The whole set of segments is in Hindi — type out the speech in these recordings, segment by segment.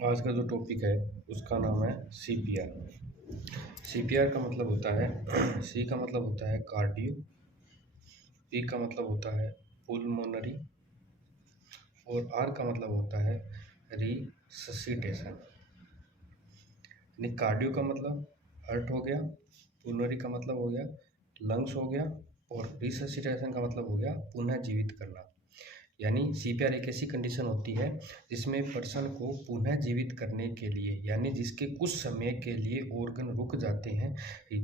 आज का जो टॉपिक है उसका नाम है सीपीआर। सीपीआर का मतलब होता है सी का मतलब होता है कार्डियो, पी का मतलब होता है पुलमोनरी और आर का मतलब होता है रिससिटेशन। यानी कार्डियो का मतलब हार्ट हो गया, पुलमोनरी का मतलब हो गया लंग्स हो गया और रिससिटेशन का मतलब हो गया पुनः जीवित करना। यानी सीपीआर एक ऐसी कंडीशन होती है जिसमें पर्सन को पुनः जीवित करने के लिए, यानी जिसके कुछ समय के लिए ऑर्गन रुक जाते हैं,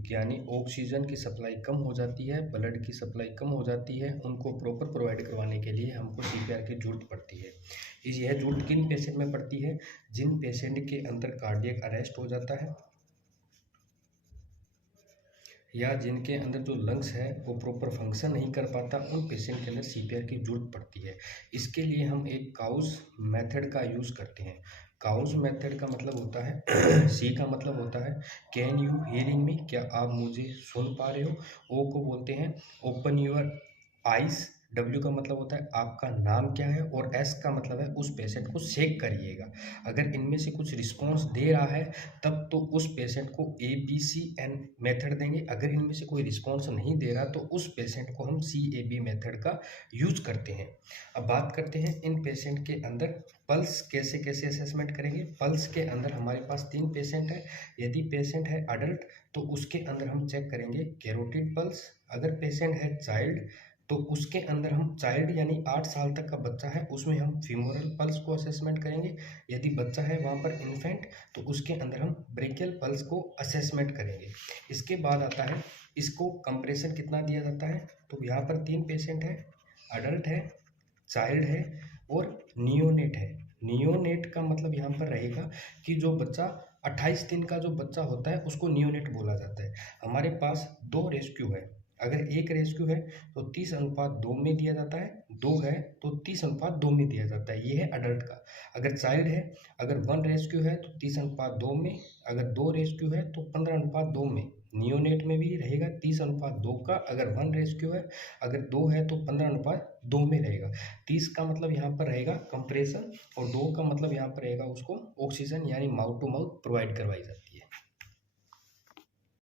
यानी ऑक्सीजन की सप्लाई कम हो जाती है, ब्लड की सप्लाई कम हो जाती है, उनको प्रॉपर प्रोवाइड करवाने के लिए हमको सीपीआर की जरूरत पड़ती है। यह जरूरत किन पेशेंट में पड़ती है? जिन पेशेंट के अंदर कार्डियक अरेस्ट हो जाता है या जिनके अंदर जो लंग्स है वो प्रॉपर फंक्शन नहीं कर पाता, उन पेशेंट के अंदर सीपीआर की जरूरत पड़ती है। इसके लिए हम एक काउज मेथड का यूज़ करते हैं। काउज मेथड का मतलब होता है सी का मतलब होता है कैन यू हियरिंग मी, क्या आप मुझे सुन पा रहे हो। ओ को बोलते हैं ओपन यूर आइज। डब्ल्यू का मतलब होता है आपका नाम क्या है और एस का मतलब है उस पेशेंट को चेक करिएगा। अगर इनमें से कुछ रिस्पॉन्स दे रहा है तब तो उस पेशेंट को ABCN मेथड देंगे। अगर इनमें से कोई रिस्पॉन्स नहीं दे रहा तो उस पेशेंट को हम CAB मेथड का यूज करते हैं। अब बात करते हैं इन पेशेंट के अंदर पल्स कैसे कैसे असेसमेंट करेंगे। पल्स के अंदर हमारे पास 3 पेशेंट है। यदि पेशेंट है अडल्ट तो उसके अंदर हम चेक करेंगे कैरोटिड पल्स। अगर पेशेंट है चाइल्ड तो उसके अंदर हम चाइल्ड यानी 8 साल तक का बच्चा है उसमें हम फीमोरल पल्स को असेसमेंट करेंगे। यदि बच्चा है वहाँ पर इन्फेंट तो उसके अंदर हम ब्रेकियल पल्स को असेसमेंट करेंगे। इसके बाद आता है इसको कंप्रेशन कितना दिया जाता है। तो यहाँ पर 3 पेशेंट है, अडल्ट है, चाइल्ड है और नियोनेट है। नियोनेट का मतलब यहाँ पर रहेगा कि जो बच्चा 28 दिन का जो बच्चा होता है उसको नियोनेट बोला जाता है। हमारे पास 2 रेस्क्यू है। अगर एक रेस्क्यू है तो 30:2 में दिया जाता है, 2 है तो 30:2 में दिया जाता है। ये है अडल्ट का। अगर चाइल्ड है, अगर 1 रेस्क्यू है तो 30:2 में, अगर 2 रेस्क्यू है तो 15:2 में। नियोनेट में भी रहेगा 30:2 का। अगर 1 रेस्क्यू है, अगर 2 है तो 15:2 में रहेगा। 30 का मतलब यहाँ पर रहेगा कंप्रेशन और 2 का मतलब यहाँ पर रहेगा उसको ऑक्सीजन यानी माउथ टू माउथ प्रोवाइड करवाई जाती है।